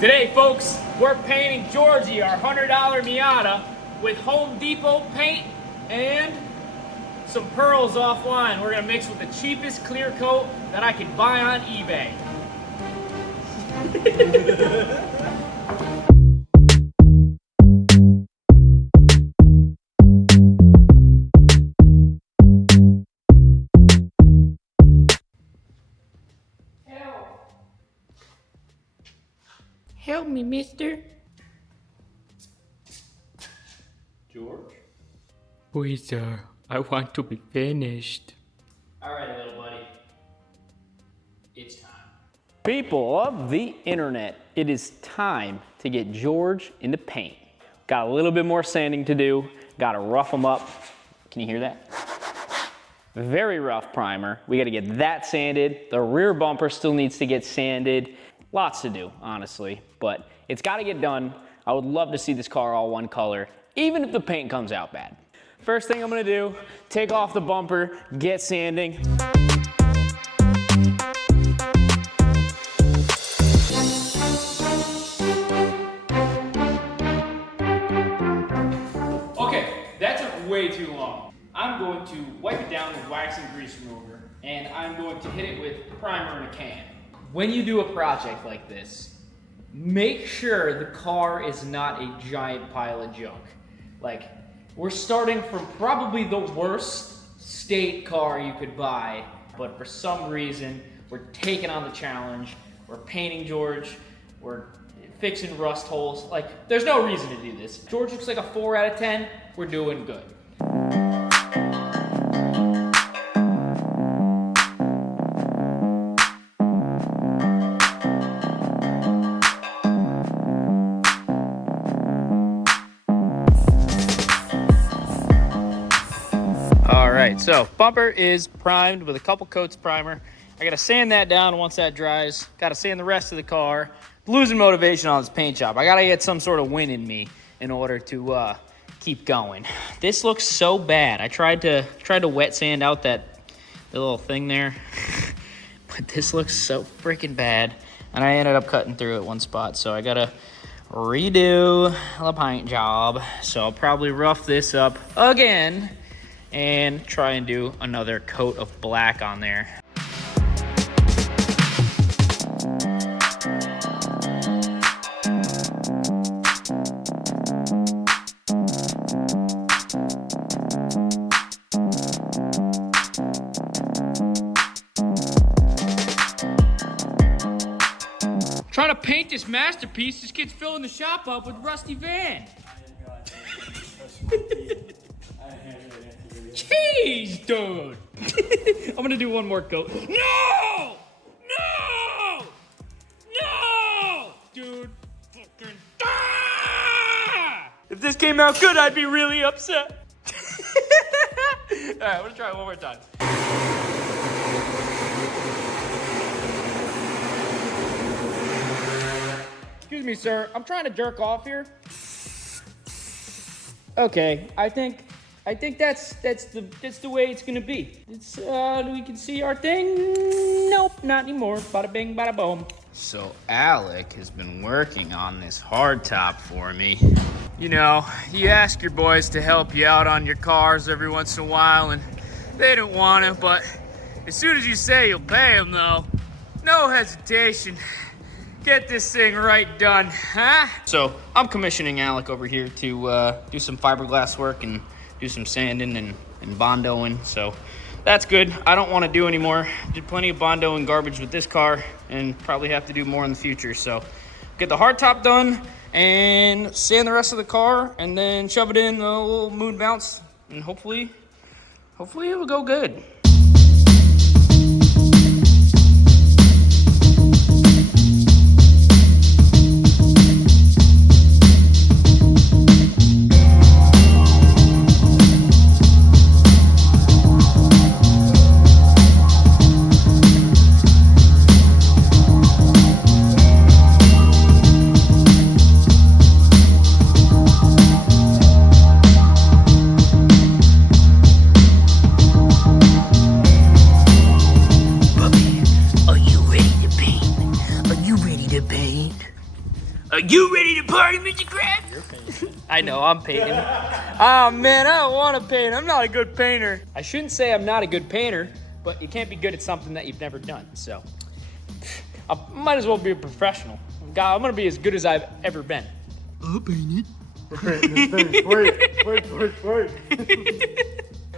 Today, folks, we're painting Georgie, our $100 Miata, with Home Depot paint and some pearls offline. We're gonna mix with the cheapest clear coat that I could buy on eBay. Help me, mister. George? Please, sir. I want to be finished. Alright, little buddy. It's time. People of the internet, it is time to get George in the paint. Got a little bit more sanding to do. Got to rough him up. Can you hear that? Very rough primer. We got to get that sanded. The rear bumper still needs to get sanded. Lots to do, honestly, but it's got to get done. I would love to see this car all one color, even if the paint comes out bad. First thing I'm gonna do, take off the bumper, get sanding. Okay, that took way too long. I'm going to wipe it down with wax and grease remover, and I'm going to hit it with primer in a can. When you do a project like this, make sure the car is not a giant pile of junk. Like, we're starting from probably the worst state car you could buy, but for some reason, we're taking on the challenge. We're painting George, we're fixing rust holes. Like, there's no reason to do this. George looks like a 4 out of 10, we're doing good. Alright, so bumper is primed with a couple coats of primer. I gotta sand that down once that dries. Gotta sand the rest of the car. Losing motivation on this paint job. I gotta get some sort of win in me in order to keep going. This looks so bad. I tried to wet sand out the little thing there, but this looks so freaking bad. And I ended up cutting through it one spot, so I gotta redo the paint job. So I'll probably rough this up again and try and do another coat of black on there. Trying to paint this masterpiece, this kid's filling the shop up with rusty van. Jeez, dude. I'm gonna do one more coat. No! No! No! Dude, fucking. Ah! If this came out good, I'd be really upset. All right, I'm gonna try it one more time. Excuse me, sir. I'm trying to jerk off here. Okay, I think that's the way it's gonna be. It's we can see our thing. Nope, not anymore. Bada bing, bada boom. So Alec has been working on this hardtop for me. You know, you ask your boys to help you out on your cars every once in a while, and they don't want to. But as soon as you say you'll pay them, though, no hesitation. Get this thing right done, huh? So I'm commissioning Alec over here to do some fiberglass work and do some sanding and bondoing, so that's good. I don't want to do any more. Did plenty of bondo and garbage with this car and probably have to do more in the future. So get the hardtop done and sand the rest of the car and then shove it in the little moon bounce and hopefully it will go good. Are you ready to party, Mr. Krabs? You're painting. I know, I'm painting. Oh man, I don't want to paint. I'm not a good painter. I shouldn't say I'm not a good painter, but you can't be good at something that you've never done. So, I might as well be a professional. God, I'm gonna be as good as I've ever been. I'll paint it. Wait.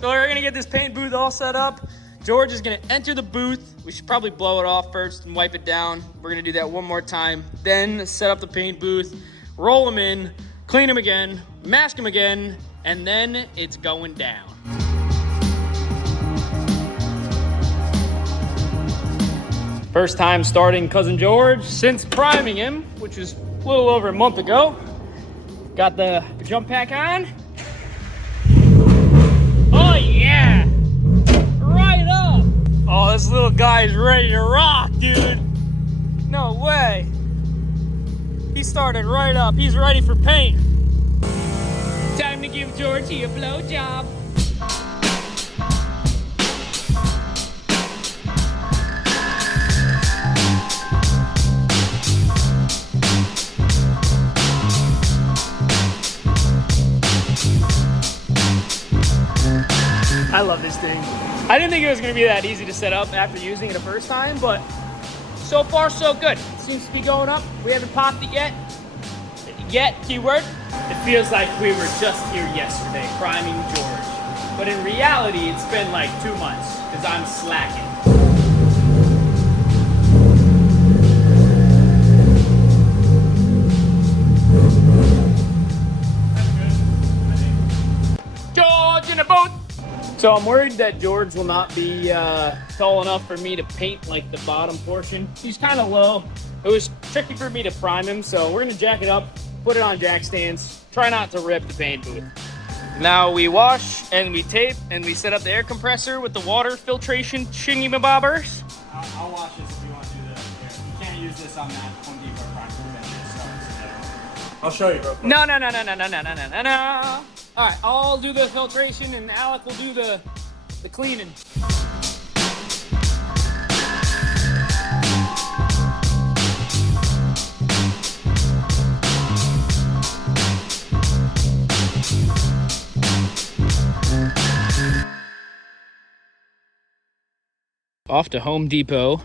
So we're gonna get this paint booth all set up. George is gonna enter the booth. We should probably blow it off first and wipe it down. We're gonna do that one more time. Then set up the paint booth, roll them in, clean them again, mask them again, and then it's going down. First time starting Cousin George since priming him, which was a little over a month ago. Got the jump pack on. Oh yeah! Right up! Oh, this little guy is ready to rock, dude. No way. He started right up. He's ready for paint. Time to give Georgie a blowjob. I love this thing. I didn't think it was gonna be that easy to set up after using it the first time, but so far so good. It seems to be going up. We haven't popped it yet. Keyword. It feels like we were just here yesterday priming George. But in reality, it's been like 2 months because I'm slacking. George in the boat. So I'm worried that George will not be tall enough for me to paint like the bottom portion. He's kind of low. It was tricky for me to prime him, so we're gonna jack it up, put it on jack stands, try not to rip the paint booth. Now we wash and we tape and we set up the air compressor with the water filtration shingy-bobbers. I'll wash this if you want to do the here. You can't use this on that Home Depot prime. I'll show you real quick. No. All right, I'll do the filtration and Alec will do the cleaning. Off to Home Depot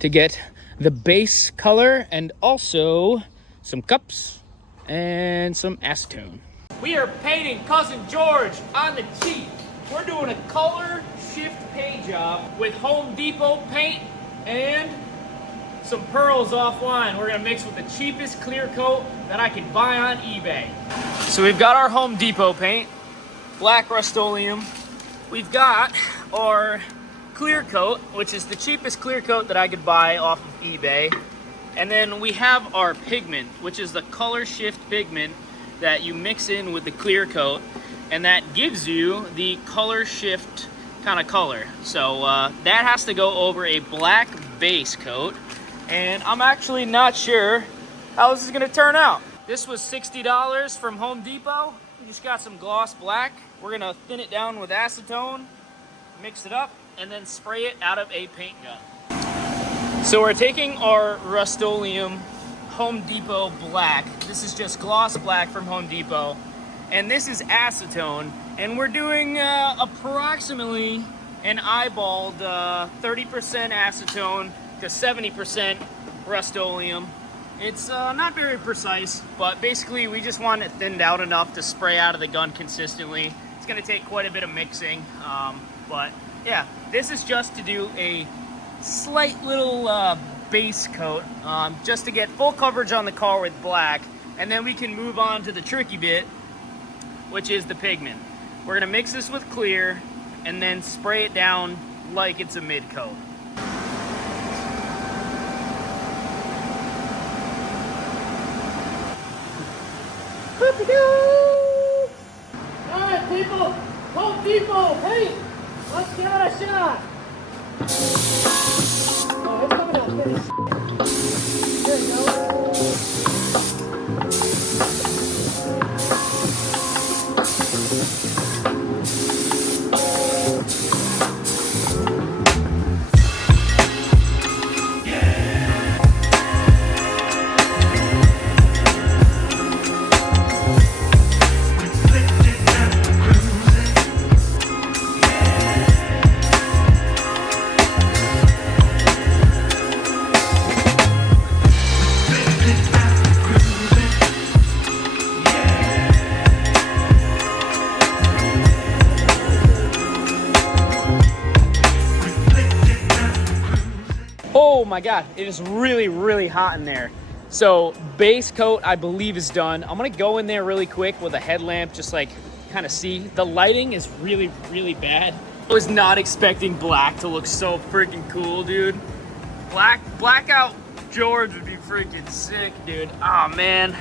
to get the base color and also some cups and some acetone. We are painting Cousin George on the cheap. We're doing a ColorShift paint job with Home Depot paint and some pearls offline. We're gonna mix with the cheapest clear coat that I could buy on eBay. So we've got our Home Depot paint, black rustoleum. We've got our clear coat, which is the cheapest clear coat that I could buy off of eBay. And then we have our pigment, which is the ColorShift pigment that you mix in with the clear coat, and that gives you the ColorShift kind of color. So that has to go over a black base coat, and I'm actually not sure how this is gonna turn out. This was $60 from Home Depot. We just got some gloss black. We're gonna thin it down with acetone, mix it up, and then spray it out of a paint gun. So we're taking our rustoleum Home Depot black. This is just gloss black from Home Depot. And this is acetone. And we're doing approximately an eyeballed 30% acetone to 70% rustoleum. It's not very precise, but basically we just want it thinned out enough to spray out of the gun consistently. It's gonna take quite a bit of mixing, but yeah, this is just to do a slight little base coat, just to get full coverage on the car with black, and then we can move on to the tricky bit, which is the pigment. We're gonna mix this with clear and then spray it down like it's a mid coat. All right, people, Home Depot, hey, let's give it a shot. Oh, it's coming out good. There you go. my God, it is really, really hot in there. So base coat, I believe, is done. I'm gonna go in there really quick with a headlamp, just like kind of see. The lighting is really, really bad. I was not expecting black to look so freaking cool, dude. Blackout George would be freaking sick, dude. Oh man,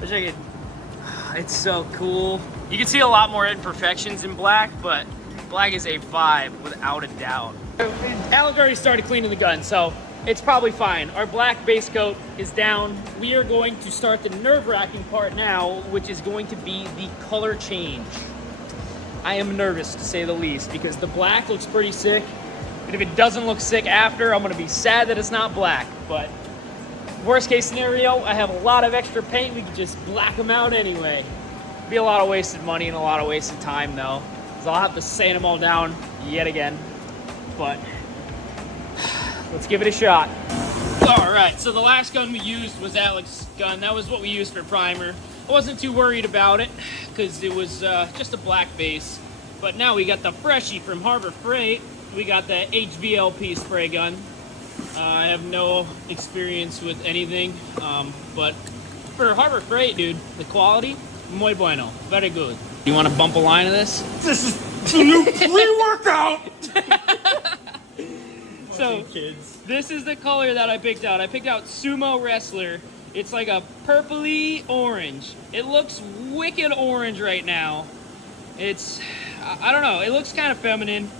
wish I could. It's so cool. You can see a lot more imperfections in black, but black is a vibe without a doubt. Alec already started cleaning the gun, so it's probably fine. Our black base coat is down. We are going to start the nerve-wracking part now, which is going to be the color change. I am nervous, to say the least, because the black looks pretty sick. And if it doesn't look sick after, I'm gonna be sad that it's not black. But worst case scenario, I have a lot of extra paint. We can just black them out anyway. Be a lot of wasted money and a lot of wasted time though. So I'll have to sand them all down yet again. But let's give it a shot. All right, so the last gun we used was Alec's gun. That was what we used for primer. I wasn't too worried about it because it was just a black base. But now we got the Freshie from Harbor Freight. We got the HVLP spray gun. I have no experience with anything, but for Harbor Freight, dude, the quality, muy bueno, very good. You want to bump a line of this? This is the new pre-workout. So, kids. this is the color that I picked out. I picked out Sumo Wrestler. It's like a purpley orange. It looks wicked orange right now. It's, I don't know, it looks kind of feminine,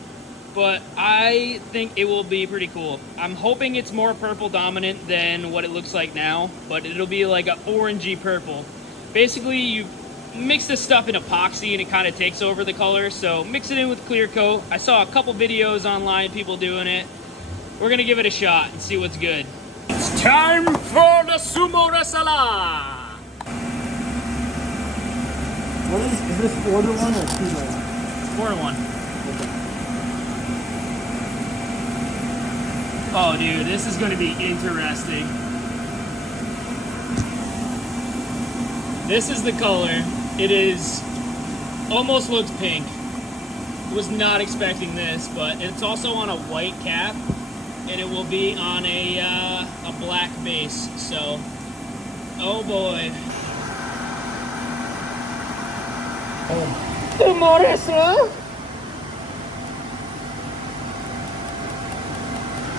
but I think it will be pretty cool. I'm hoping it's more purple dominant than what it looks like now, but it'll be like an orangey purple. Basically, you mix this stuff in epoxy and it kind of takes over the color, so mix it in with clear coat. I saw a couple videos online, people doing it. We're gonna give it a shot and see what's good. It's time for the Sumo Wrestler! What is this 4-1 or 2-1? 4-1. Oh, dude, this is gonna be interesting. This is the color. It is, almost looks pink. Was not expecting this, but it's also on a white cap, and it will be on a black base. So, oh boy. Sumo Wrestler.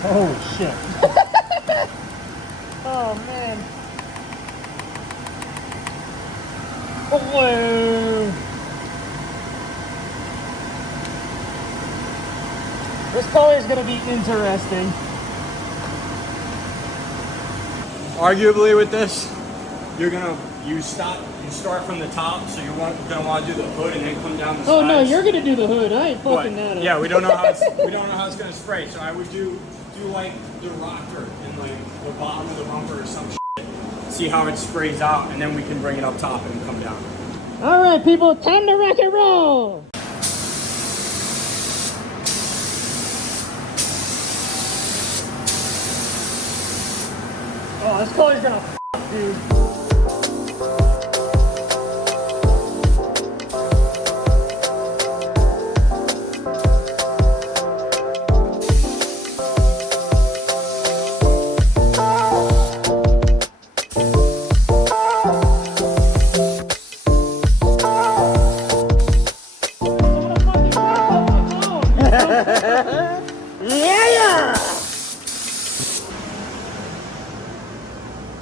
Oh shit. Oh man. Oh, This color is gonna be interesting. Arguably with this, you start from the top, so you're gonna want to do the hood and then come down the sides. oh no, you're gonna do the hood. I ain't fucking that up. Yeah, we don't know how it's gonna spray. So I would do like the rocker in like the bottom of the bumper or some shit. See how it sprays out, and then we can bring it up top and come down. All right, people, time to rock and roll. Oh, this color's gonna dude.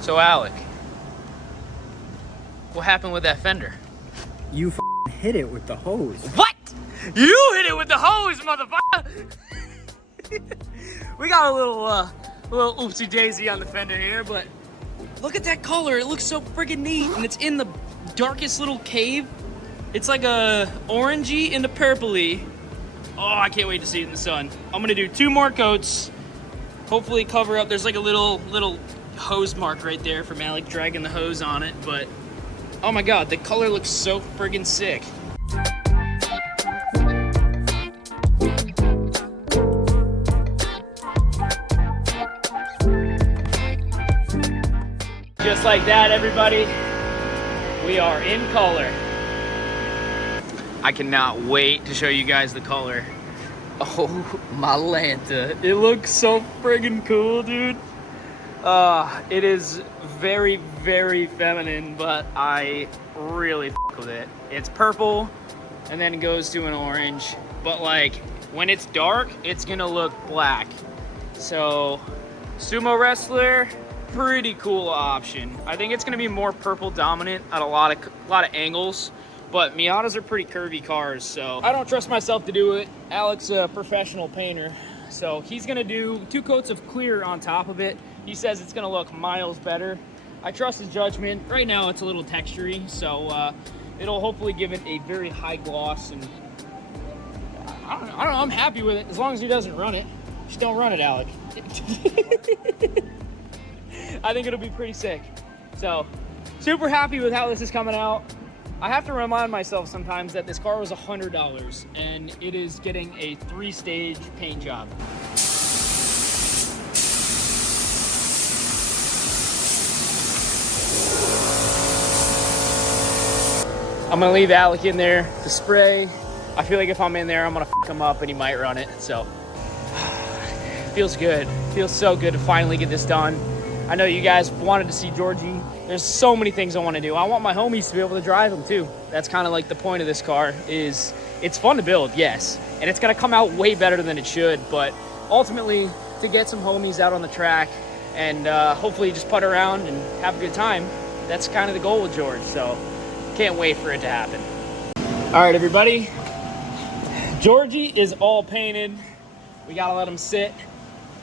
So Alec, what happened with that fender? You hit it with the hose. What? You hit it with the hose, motherfucker! We got a little oopsie daisy on the fender here, but look at that color. It looks so friggin' neat, and it's in the darkest little cave. It's like a orangey and a purpley. Oh, I can't wait to see it in the sun. I'm gonna do 2 more coats. Hopefully cover up. There's like a little hose mark right there from Alec dragging the hose on it, but oh my god, the color looks so friggin' sick. Just like that, everybody, we are in color. I cannot wait to show you guys the color. Oh, my Lanta. It looks so friggin' cool, dude. It is very, very feminine, but I really f with it. It's purple, and then it goes to an orange. But like, when it's dark, it's gonna look black. So, Sumo Wrestler, pretty cool option. I think it's gonna be more purple dominant at a lot of angles. But Miatas are pretty curvy cars, so I don't trust myself to do it. Alex, a professional painter, so he's gonna do 2 coats of clear on top of it. He says it's gonna look miles better. I trust his judgment. Right now it's a little textury, so it'll hopefully give it a very high gloss, and I don't know, I'm happy with it as long as he doesn't run it. Just don't run it, Alec. I think it'll be pretty sick. So, super happy with how this is coming out. I have to remind myself sometimes that this car was $100 and it is getting a 3-stage paint job. I'm gonna leave Alec in there to spray. I feel like if I'm in there, I'm gonna f him up and he might run it, so. Feels good. Feels so good to finally get this done. I know you guys wanted to see Georgie. There's so many things I want to do. I want my homies to be able to drive them too. That's kind of like the point of this car. Is it's fun to build, yes, and it's gonna come out way better than it should, but ultimately to get some homies out on the track and hopefully just putt around and have a good time, that's kind of the goal with George, so can't wait for it to happen. All right, everybody, Georgie is all painted. We gotta let him sit.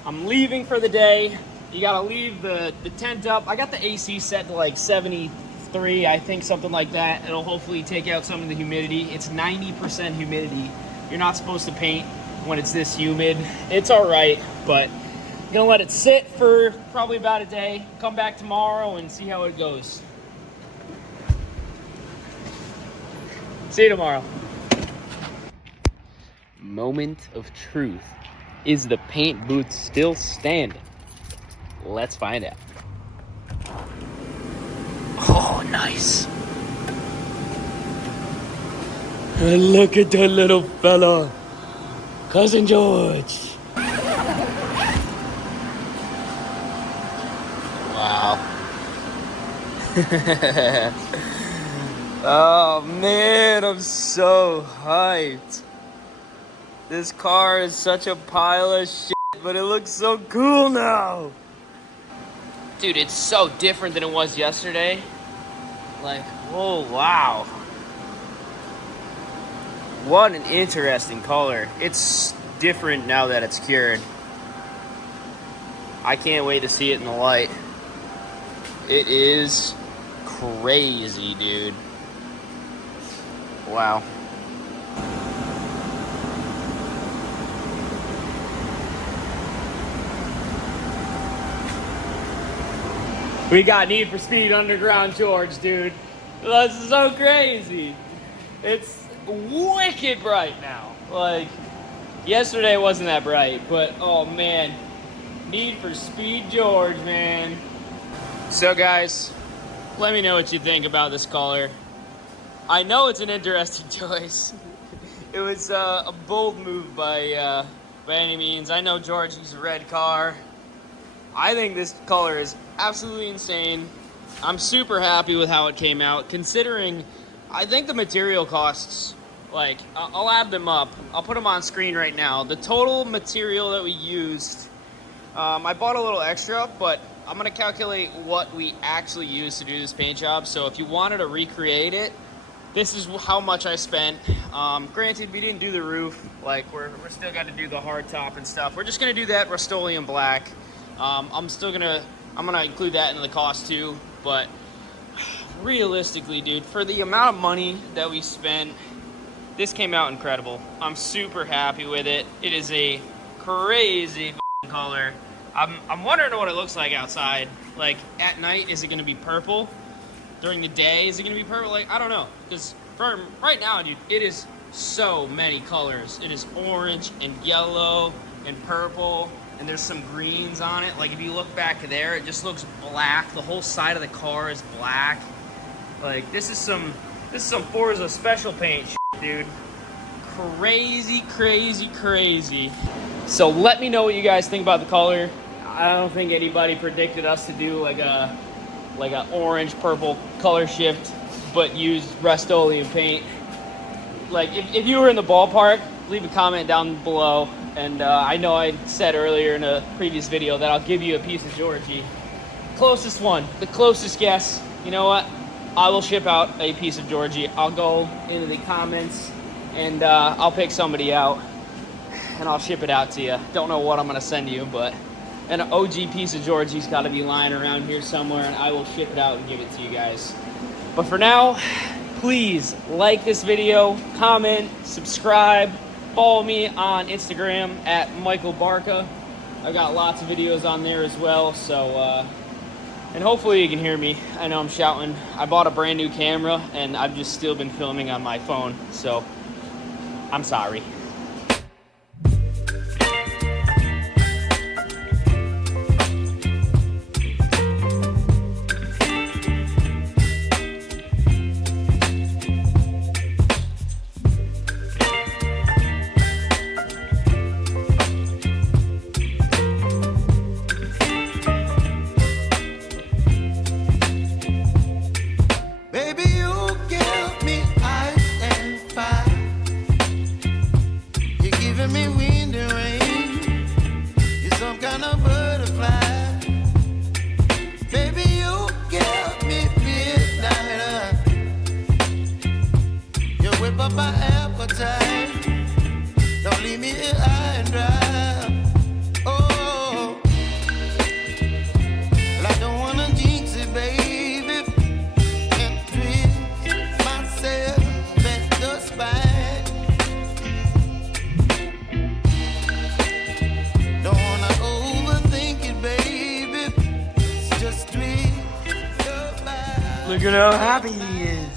I'm leaving for the day. You gotta leave the tent up. I got the AC set to like 73, I think, something like that. It'll hopefully take out some of the humidity. It's 90% humidity. You're not supposed to paint when it's this humid. It's all right, but I'm gonna let it sit for probably about a day. Come back tomorrow and see how it goes. See you tomorrow. Moment of truth. Is the paint booth still standing? Let's find out. Oh, nice. And look at that little fella. Cousin George. Wow. Oh man, I'm so hyped. This car is such a pile of shit, but it looks so cool now. Dude, it's so different than it was yesterday. Like, oh wow. What an interesting color. It's different now that it's cured. I can't wait to see it in the light. It is crazy, dude. Wow. We got Need for Speed Underground George, dude. This is so crazy. It's wicked bright now. Like, yesterday wasn't that bright, but oh man. Need for Speed George, man. So guys, let me know what you think about this color. I know it's an interesting choice. It was a bold move by any means. I know Georgie's a red car. I think this color is absolutely insane. I'm super happy with how it came out, considering I think the material costs, like, I'll add them up. I'll put them on screen right now. The total material that we used, I bought a little extra, but I'm gonna calculate what we actually used to do this paint job. So if you wanted to recreate it, this is how much I spent. Granted, we didn't do the roof. Like, we're still got to do the hard top and stuff. We're just gonna do that rustoleum black. I'm gonna include that in the cost too, but realistically, dude, for the amount of money that we spent, this came out incredible. I'm super happy with it. It is a crazy color. I'm wondering what it looks like outside. Like, at night, is it gonna be purple? During the day, is it gonna be purple? Like, I don't know, because for right now, dude, it is so many colors. It is orange and yellow and purple, and there's some greens on it. Like, if you look back there, it just looks black. The whole side of the car is black. Like, this is some Forza special paint shit, dude. crazy, crazy, crazy. So let me know what you guys think about the color. I don't think anybody predicted us to do like a orange purple color shift, but use rustoleum paint. Like if you were in the ballpark, leave a comment down below. And I know I said earlier in a previous video that I'll give you a piece of Georgie. Closest one, the closest guess. You know what? I will ship out a piece of Georgie. I'll go into the comments and I'll pick somebody out and I'll ship it out to you. Don't know what I'm gonna send you, but an OG piece of Georgie's gotta be lying around here somewhere, and I will ship it out and give it to you guys. But for now, please like this video, comment, subscribe, follow me on Instagram at Michael Barca. I got lots of videos on there as well, so and hopefully you can hear me. I know I'm shouting. I bought a brand new camera and I've just still been filming on my phone, so I'm sorry. Don't leave me here high and dry. Oh, well, I don't wanna jinx it, baby, and twist myself at the spine. Don't wanna overthink it, baby. It's just twist your mind. Look at how happy he is.